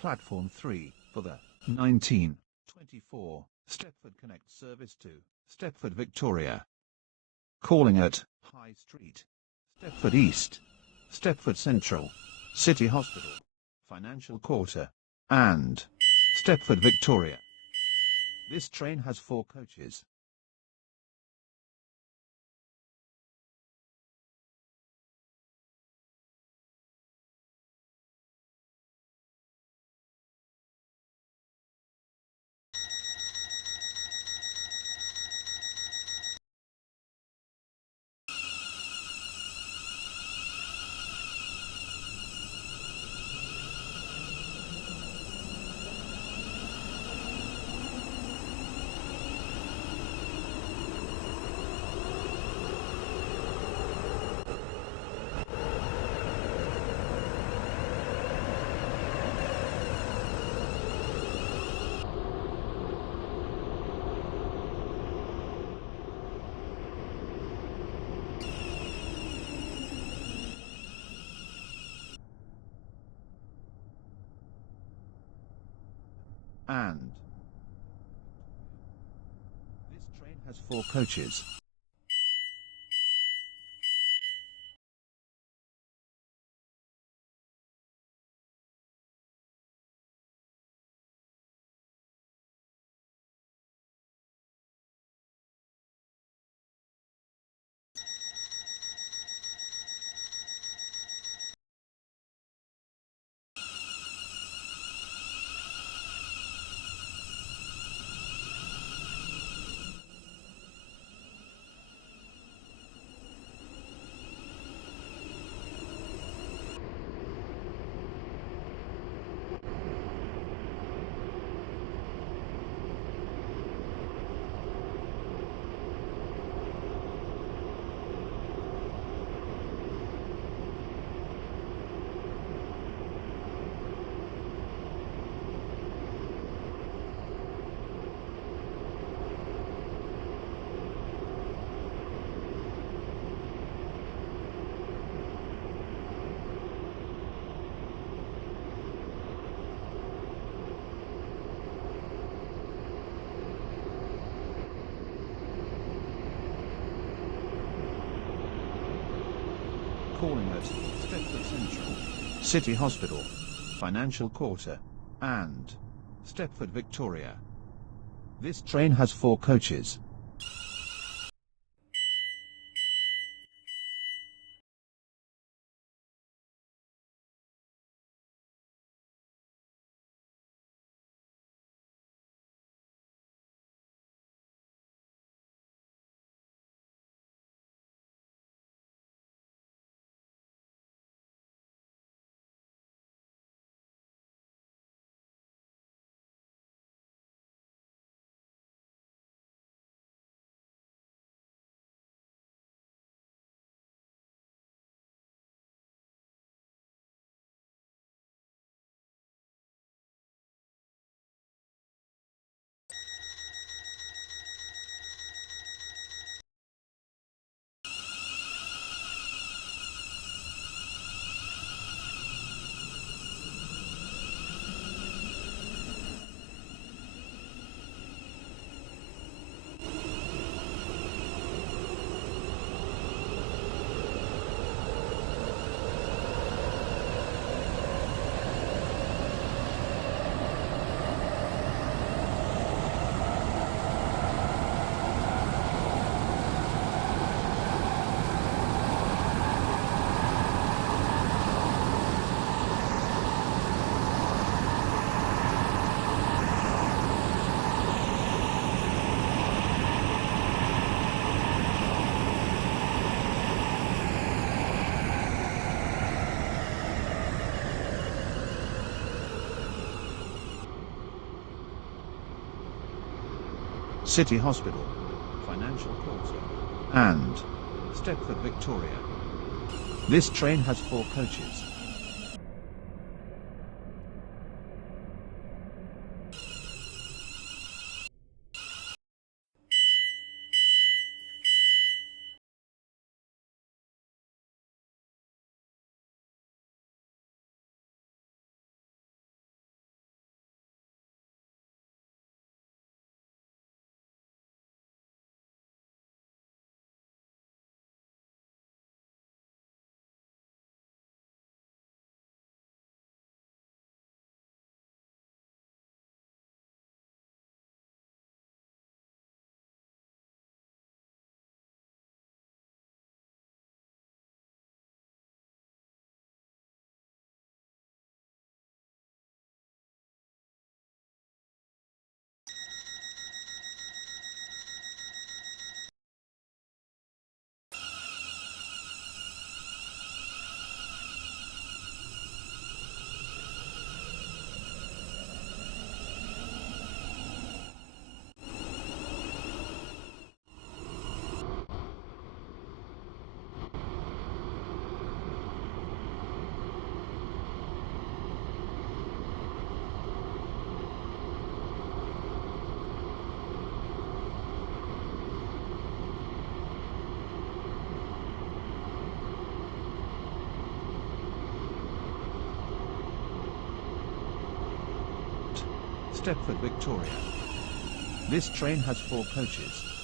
Platform 3 for the 1924 Stepford Connect service to Stepford, Victoria. Calling at High Street, Stepford East, Stepford Central, City Hospital, Financial Quarter, and Stepford, Victoria. This train has 4 coaches. And this train has 4 coaches. Calling at Stepford Central, City Hospital, Financial Quarter, and Stepford, Victoria. This train has 4 coaches. City Hospital, Financial Quarter, and Stepford, Victoria. This train has 4 coaches. Stepford, Victoria. This train has 4 coaches.